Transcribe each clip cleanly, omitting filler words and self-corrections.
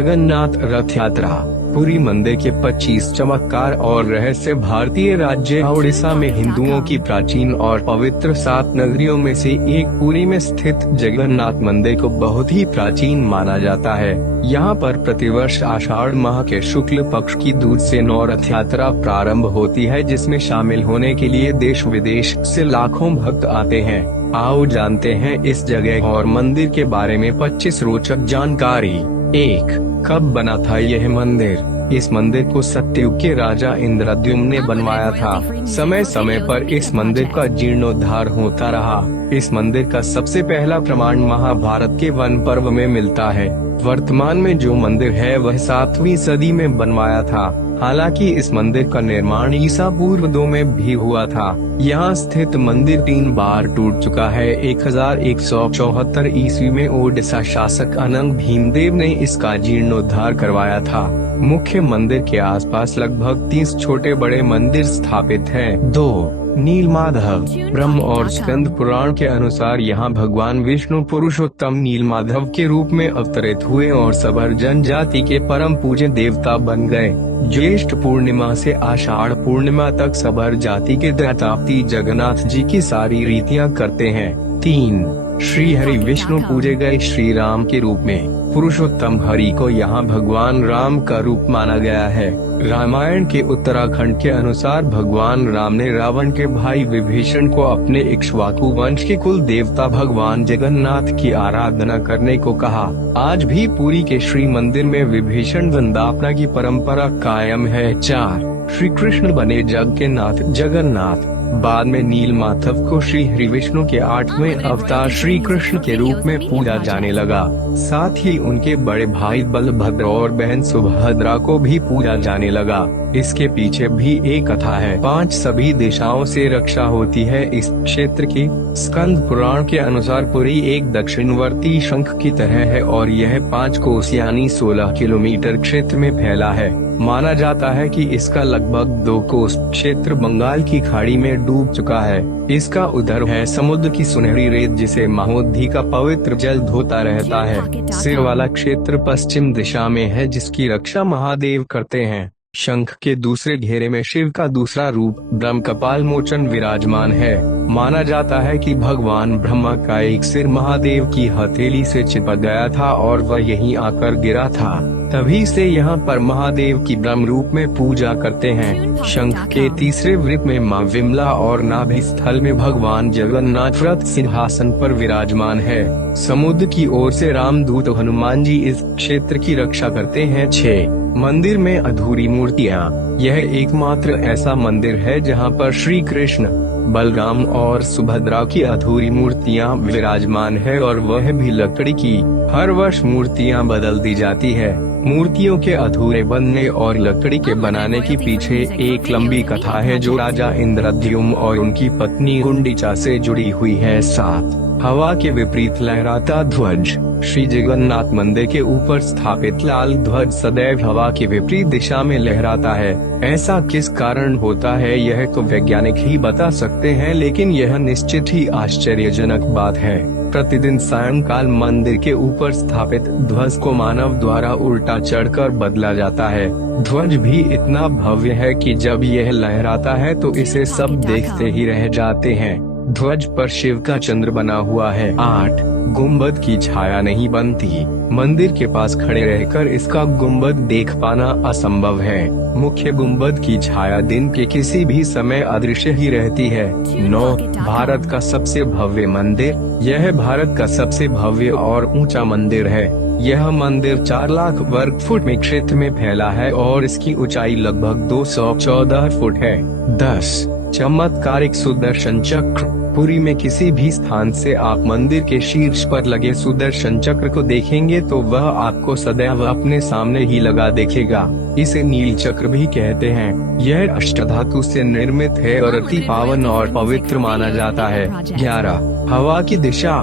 जगन्नाथ रथ यात्रा। पुरी मंदिर के 25 चमत्कार और रहस्य। भारतीय राज्य उड़ीसा में हिंदुओं की प्राचीन और पवित्र 7 नगरियों में से एक पुरी में स्थित जगन्नाथ मंदिर को बहुत ही प्राचीन माना जाता है। यहाँ पर प्रतिवर्ष आषाढ़ माह के शुक्ल पक्ष की दूध से नौ रथ यात्रा प्रारंभ होती है, जिसमें शामिल होने के लिए देश विदेश से लाखों भक्त आते हैं। आओ जानते हैं इस जगह और मंदिर के बारे में 25 रोचक जानकारी। 1. कब बना था यह मंदिर? इस मंदिर को सत्ययुग के राजा इंद्रद्युम्न ने बनवाया था। समय समय पर इस मंदिर का जीर्णोद्धार होता रहा। इस मंदिर का सबसे पहला प्रमाण महाभारत के वन पर्व में मिलता है। वर्तमान में जो मंदिर है वह 7वीं सदी में बनवाया था। हालांकि इस मंदिर का निर्माण ईसा पूर्व 2 में भी हुआ था। यहाँ स्थित मंदिर 3 बार टूट चुका है। 1174 ईस्वी में ओडिशा शासक अनंग भीमदेव ने इसका जीर्णोद्धार करवाया था। मुख्य मंदिर के आसपास लगभग 30 छोटे बड़े मंदिर स्थापित हैं। 2. नीलमाधव। ब्रह्म और स्कंद पुराण के अनुसार यहाँ भगवान विष्णु पुरुषोत्तम नीलमाधव के रूप में अवतरित हुए और सबर जनजाति के परम पूज्य देवता बन गए। ज्येष्ठ पूर्णिमा से आषाढ़ पूर्णिमा तक सबर जाति के दैतापति जगन्नाथ जी की सारी रीतियां करते हैं। 3. श्री हरि विष्णु पूजे गए श्री राम के रूप में। पुरुषोत्तम हरि को यहाँ भगवान राम का रूप माना गया है। रामायण के उत्तराखंड के अनुसार भगवान राम ने रावण के भाई विभीषण को अपने इक्ष्वाकु वंश के कुल देवता भगवान जगन्नाथ की आराधना करने को कहा। आज भी पुरी के श्री मंदिर में विभीषण वंदना की परंपरा कायम है। 4. श्री कृष्ण बने जग के नाथ जगन्नाथ। बाद में नीलमाधव को श्री हरि विष्णु के 8वें अवतार श्री कृष्ण के रूप में पूजा जाने लगा। साथ ही उनके बड़े भाई बलभद्र और बहन सुभद्रा को भी पूजा जाने लगा। इसके पीछे भी एक कथा है। 5. सभी दिशाओं से रक्षा होती है इस क्षेत्र की। स्कंद पुराण के अनुसार पुरी एक दक्षिणवर्ती शंख की तरह है और यह 5 कोस यानी 16 किलोमीटर क्षेत्र में फैला है। माना जाता है कि इसका लगभग 2 कोस क्षेत्र बंगाल की खाड़ी में डूब चुका है। इसका उदर है समुद्र की सुनहरी रेत, जिसे महोदधि का पवित्र जल धोता रहता है। सिर वाला क्षेत्र पश्चिम दिशा में है, जिसकी रक्षा महादेव करते हैं। शंख के दूसरे घेरे में शिव का दूसरा रूप ब्रह्म कपाल मोचन विराजमान है। माना जाता है कि भगवान ब्रह्मा का एक सिर महादेव की हथेली से चिपक गया था और वह यहीं आकर गिरा था। तभी से यहाँ पर महादेव की ब्रह्म रूप में पूजा करते हैं। शंख के तीसरे वृत्त में माँ विमला और नाभि स्थल में भगवान जगन्नाथ रथ सिंहासन पर विराजमान है। समुद्र की ओर से रामदूत हनुमान जी इस क्षेत्र की रक्षा करते हैं। 6. मंदिर में अधूरी मूर्तियाँ। यह एकमात्र ऐसा मंदिर है जहाँ पर श्री कृष्ण, बलराम और सुभद्रा की अधूरी मूर्तियाँ विराजमान है और वह भी लकड़ी की। हर वर्ष मूर्तियाँ बदल दी जाती है। मूर्तियों के अधूरे बनने और लकड़ी के बनाने के पीछे एक लंबी कथा है जो राजा इंद्रद्युम्न और उनकी पत्नी गुंडीचा से जुड़ी हुई है। 7. हवा के विपरीत लहराता ध्वज। श्री जगन्नाथ मंदिर के ऊपर स्थापित लाल ध्वज सदैव हवा के विपरीत दिशा में लहराता है। ऐसा किस कारण होता है यह तो वैज्ञानिक ही बता सकते हैं, लेकिन यह निश्चित ही आश्चर्यजनक बात है। प्रतिदिन सायंकाल मंदिर के ऊपर स्थापित ध्वज को मानव द्वारा उल्टा चढ़कर बदला जाता है। ध्वज भी इतना भव्य है कि जब यह लहराता है तो इसे सब देखते ही रह जाते हैं। ध्वज पर शिव का चंद्र बना हुआ है। 8. गुम्बद की छाया नहीं बनती। मंदिर के पास खड़े रहकर इसका गुम्बद देख पाना असंभव है। मुख्य गुम्बद की छाया दिन के किसी भी समय अदृश्य ही रहती है। 9. भारत का सबसे भव्य मंदिर। यह भारत का सबसे भव्य और ऊंचा मंदिर है। यह मंदिर 4 लाख वर्ग फुट में क्षेत्र में फैला है और इसकी ऊंचाई लगभग 214 फुट है। 10. चमत्कारिक सुदर्शन चक्र। पुरी में किसी भी स्थान से आप मंदिर के शीर्ष पर लगे सुदर्शन चक्र को देखेंगे तो वह आपको सदैव अपने सामने ही लगा देखेगा। इसे नील चक्र भी कहते हैं। यह अष्टधातु से निर्मित है और अति पावन और पवित्र माना जाता है। 11. हवा की दिशा।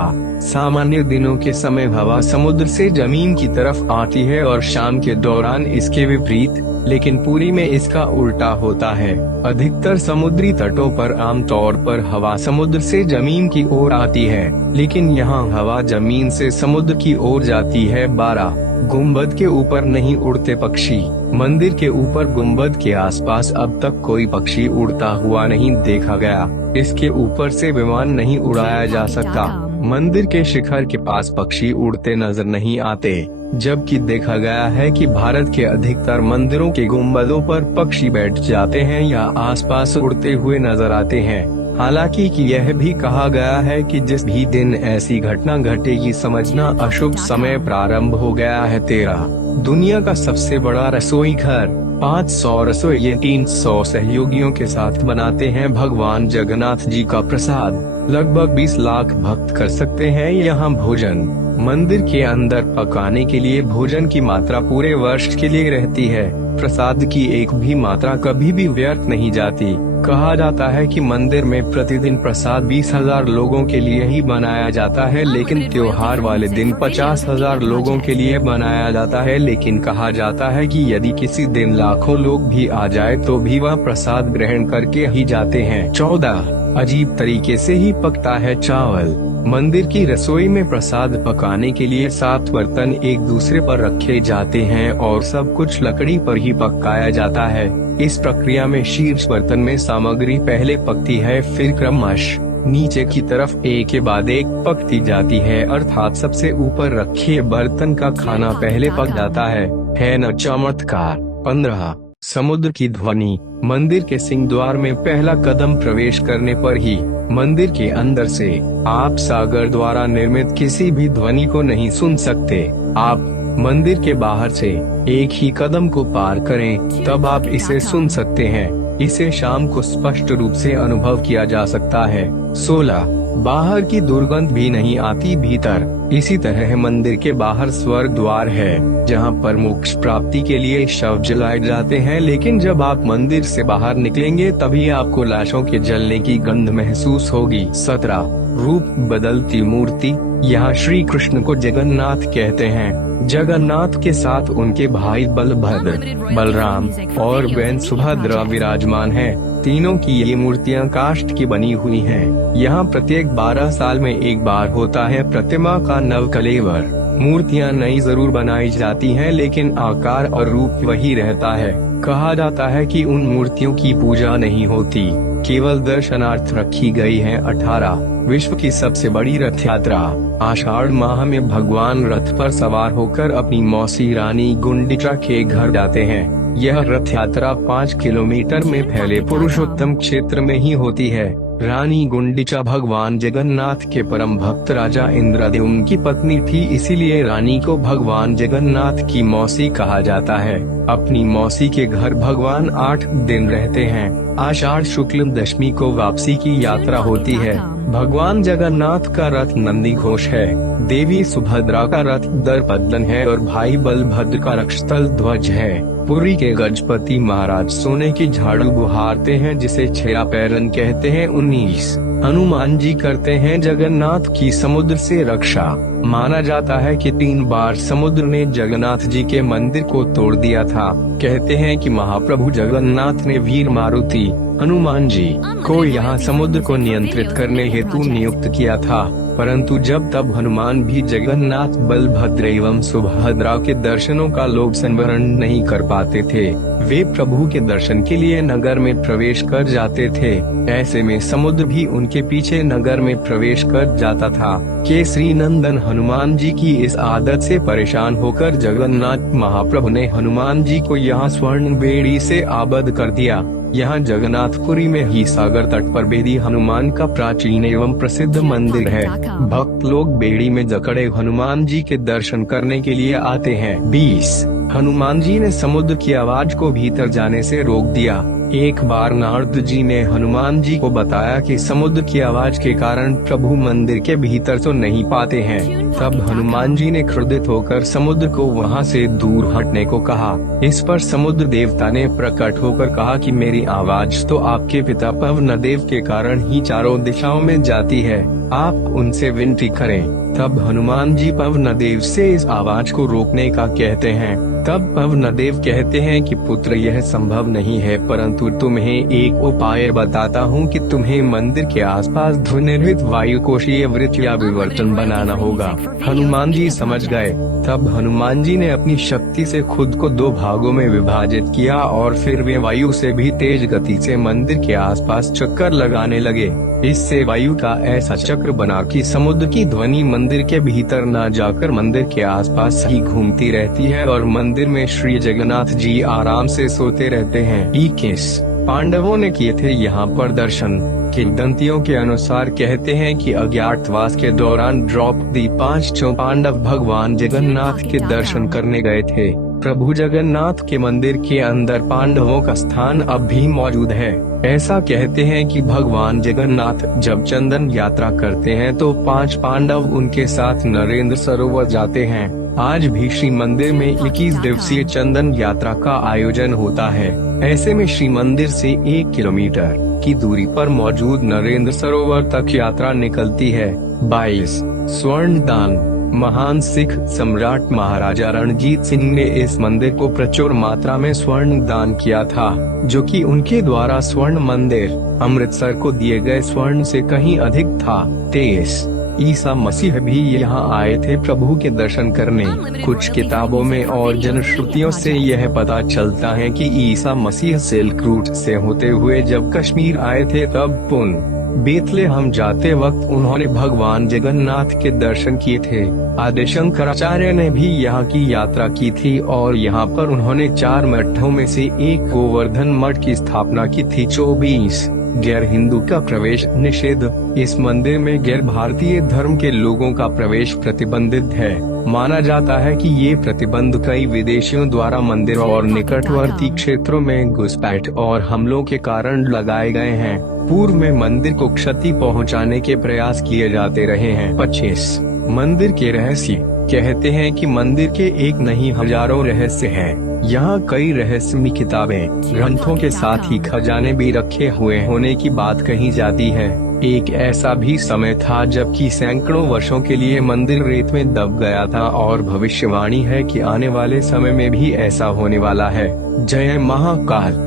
सामान्य दिनों के समय हवा समुद्र से जमीन की तरफ आती है और शाम के दौरान इसके विपरीत, लेकिन पुरी में इसका उल्टा होता है। अधिकतर समुद्री तटों पर आमतौर पर हवा समुद्र से जमीन की ओर आती है, लेकिन यहाँ हवा जमीन से समुद्र की ओर जाती है। 12. गुंबद के ऊपर नहीं उड़ते पक्षी। मंदिर के ऊपर गुंबद के आसपास अब तक कोई पक्षी उड़ता हुआ नहीं देखा गया। इसके ऊपर से विमान नहीं उड़ाया जा सकता। मंदिर के शिखर के पास पक्षी उड़ते नजर नहीं आते, जबकि देखा गया है कि भारत के अधिकतर मंदिरों के गुंबदों पर पक्षी बैठ जाते हैं या आसपास उड़ते हुए नजर आते हैं। हालांकि कि यह भी कहा गया है कि जिस भी दिन ऐसी घटना घटेगी समझना अशुभ समय प्रारंभ हो गया है। 13 दुनिया का सबसे बड़ा रसोई घर, 500 रसोइये 300 सहयोगियों के साथ बनाते हैं भगवान जगन्नाथ जी का प्रसाद। लगभग 20 लाख भक्त कर सकते हैं यहाँ भोजन। मंदिर के अंदर पकाने के लिए भोजन की मात्रा पूरे वर्ष के लिए रहती है। प्रसाद की एक भी मात्रा कभी भी व्यर्थ नहीं जाती। कहा जाता है कि मंदिर में प्रतिदिन प्रसाद 20,000 लोगों के लिए ही बनाया जाता है, लेकिन त्योहार वाले दिन 50,000 लोगों के लिए बनाया जाता है। लेकिन कहा जाता है कि यदि किसी दिन लाखों लोग भी आ जाए तो भी वह प्रसाद ग्रहण करके ही जाते हैं। 14 अजीब तरीके से ही पकता है चावल। मंदिर की रसोई में प्रसाद पकाने के लिए 7 बर्तन एक दूसरे पर रखे जाते हैं और सब कुछ लकड़ी पर ही पकाया जाता है। इस प्रक्रिया में शीर्ष बर्तन में सामग्री पहले पकती है, फिर क्रमश नीचे की तरफ एक के बाद एक पकती जाती है, अर्थात सबसे ऊपर रखे बर्तन का खाना पहले पक जाता है न चमत्कार। 15 समुद्र की ध्वनि। मंदिर के सिंह द्वार में पहला कदम प्रवेश करने पर ही मंदिर के अंदर से आप सागर द्वारा निर्मित किसी भी ध्वनि को नहीं सुन सकते। आप मंदिर के बाहर से एक ही कदम को पार करें तब आप इसे सुन सकते हैं। इसे शाम को स्पष्ट रूप से अनुभव किया जा सकता है। 16 बाहर की दुर्गंध भी नहीं आती भीतर। इसी तरह मंदिर के बाहर स्वर्ग द्वार है, जहां पर मोक्ष प्राप्ति के लिए शव जलाए जाते हैं, लेकिन जब आप मंदिर से बाहर निकलेंगे तभी आपको लाशों के जलने की गंध महसूस होगी। 17 रूप बदलती मूर्ति। यहाँ श्री कृष्ण को जगन्नाथ कहते हैं। जगन्नाथ के साथ उनके भाई बलभद्र, बलराम और बहन सुभद्रा विराजमान हैं। तीनों की ये मूर्तियां काष्ठ की बनी हुई हैं। यहाँ प्रत्येक 12 साल में एक बार होता है प्रतिमा का नवकलेवर। मूर्तियां नई जरूर बनाई जाती हैं, लेकिन आकार और रूप वही रहता है। कहा जाता है कि उन मूर्तियों की पूजा नहीं होती, केवल दर्शनार्थ रखी गई है। 18 विश्व की सबसे बड़ी रथ यात्रा। आषाढ़ माह में भगवान रथ पर सवार होकर अपनी मौसी रानी गुंडिचा के घर जाते हैं। यह रथ यात्रा 5 किलोमीटर में फैले पुरुषोत्तम क्षेत्र में ही होती है। रानी गुंडिचा भगवान जगन्नाथ के परम भक्त राजा इंद्रद्युम्न की पत्नी थी, इसीलिए रानी को भगवान जगन्नाथ की मौसी कहा जाता है। अपनी मौसी के घर भगवान 8 दिन रहते हैं। आषाढ़ शुक्ल दशमी को वापसी की यात्रा होती है। भगवान जगन्नाथ का रथ नंदी घोष है, देवी सुभद्रा का रथ दर्पदलन है और भाई बलभद्र का रक्षस्थल ध्वज है। पुरी के गजपति महाराज सोने की झाड़ू बुहारते हैं, जिसे छेरा पैरन कहते हैं। 19 हनुमान जी करते हैं जगन्नाथ की समुद्र से रक्षा। माना जाता है कि 3 बार समुद्र ने जगन्नाथ जी के मंदिर को तोड़ दिया था। कहते हैं कि महाप्रभु जगन्नाथ ने वीर मारुति हनुमान जी को यहाँ समुद्र को नियंत्रित करने हेतु नियुक्त किया था, परंतु जब तब हनुमान भी जगन्नाथ, बलभद्र एवं सुभद्रा के दर्शनों का लोभ संवरण नहीं कर पाते थे। वे प्रभु के दर्शन के लिए नगर में प्रवेश कर जाते थे। ऐसे में समुद्र भी उनके पीछे नगर में प्रवेश कर जाता था। केसरी नंदन हनुमान जी की इस आदत से परेशान होकर जगन्नाथ महाप्रभु ने हनुमान जी को यहाँ स्वर्ण बेड़ी से आबद्ध कर दिया। यहाँ जगन्नाथपुरी में ही सागर तट पर बेदी हनुमान का प्राचीन एवं प्रसिद्ध मंदिर है। भक्त लोग बेड़ी में जकड़े हनुमान जी के दर्शन करने के लिए आते हैं। 20 हनुमान जी ने समुद्र की आवाज को भीतर जाने से रोक दिया। एक बार नारद जी ने हनुमान जी को बताया कि समुद्र की आवाज के कारण प्रभु मंदिर के भीतर तो नहीं पाते हैं। तब हनुमान जी ने क्रोधित होकर समुद्र को वहां से दूर हटने को कहा। इस पर समुद्र देवता ने प्रकट होकर कहा कि मेरी आवाज तो आपके पिता पवनदेव के कारण ही चारों दिशाओं में जाती है, आप उनसे विनती करें। तब हनुमान जी पवनदेव से इस आवाज को रोकने का कहते हैं। तब पवनदेव कहते हैं कि पुत्र यह संभव नहीं है, परंतु तुम्हें एक उपाय बताता हूँ कि तुम्हें मंदिर के आसपास ध्वनिरहित वायु कोशीय वृत्त या विवर्तन बनाना होगा। हनुमान जी समझ गए। तब हनुमान जी ने अपनी शक्ति से खुद को 2 भागों में विभाजित किया और फिर वे वायु से भी तेज गति से मंदिर के आसपास चक्कर लगाने लगे। इससे वायु का ऐसा चक्र बना कि समुद्र की ध्वनि मंदिर के भीतर न जाकर मंदिर के आसपास ही घूमती रहती है और मंदिर में श्री जगन्नाथ जी आराम से सोते रहते हैं। 21 पांडवों ने किए थे यहाँ पर दर्शन। किंवदंतियों के अनुसार कहते हैं कि अज्ञातवास के दौरान द्रौपदी 5 पांडव भगवान जगन्नाथ के दर्शन करने गए थे। प्रभु जगन्नाथ के मंदिर के अंदर पांडवों का स्थान अब भी मौजूद है। ऐसा कहते हैं कि भगवान जगन्नाथ जब चंदन यात्रा करते हैं तो 5 पांडव उनके साथ नरेंद्र सरोवर जाते हैं। आज भी श्री मंदिर में 21 दिवसीय चंदन यात्रा का आयोजन होता है। ऐसे में श्री मंदिर से 1 किलोमीटर की दूरी पर मौजूद नरेंद्र सरोवर तक यात्रा निकलती है। 22 स्वर्ण दान। महान सिख सम्राट महाराजा रणजीत सिंह ने इस मंदिर को प्रचुर मात्रा में स्वर्ण दान किया था, जो कि उनके द्वारा स्वर्ण मंदिर अमृतसर को दिए गए स्वर्ण से कहीं अधिक था। 23 ईसा मसीह भी यहाँ आए थे प्रभु के दर्शन करने। कुछ किताबों में और जनश्रुतियों से यह पता चलता है कि ईसा मसीह सिल्क रूट से होते हुए जब कश्मीर आए थे तब पुन बेथलेहम जाते वक्त उन्होंने भगवान जगन्नाथ के दर्शन किए थे। आदि शंकराचार्य ने भी यहाँ की यात्रा की थी और यहाँ पर उन्होंने 4 मठों में से एक गोवर्धन मठ की स्थापना की थी। 24 गैर हिंदू का प्रवेश निषेध। इस मंदिर में गैर भारतीय धर्म के लोगों का प्रवेश प्रतिबंधित है। माना जाता है कि ये प्रतिबंध कई विदेशियों द्वारा मंदिर और निकटवर्ती क्षेत्रों में घुसपैठ और हमलों के कारण लगाए गए हैं। पूर्व में मंदिर को क्षति पहुंचाने के प्रयास किए जाते रहे हैं। 25 मंदिर के रहस्य। कहते हैं कि मंदिर के एक नहीं हजारों रहस्य हैं। यहाँ कई रहस्यमयी किताबें, ग्रंथों के साथ ही खजाने भी रखे हुए होने की बात कही जाती है। एक ऐसा भी समय था जबकि सैकड़ों वर्षों के लिए मंदिर रेत में दब गया था और भविष्यवाणी है कि आने वाले समय में भी ऐसा होने वाला है। जय महाकाल।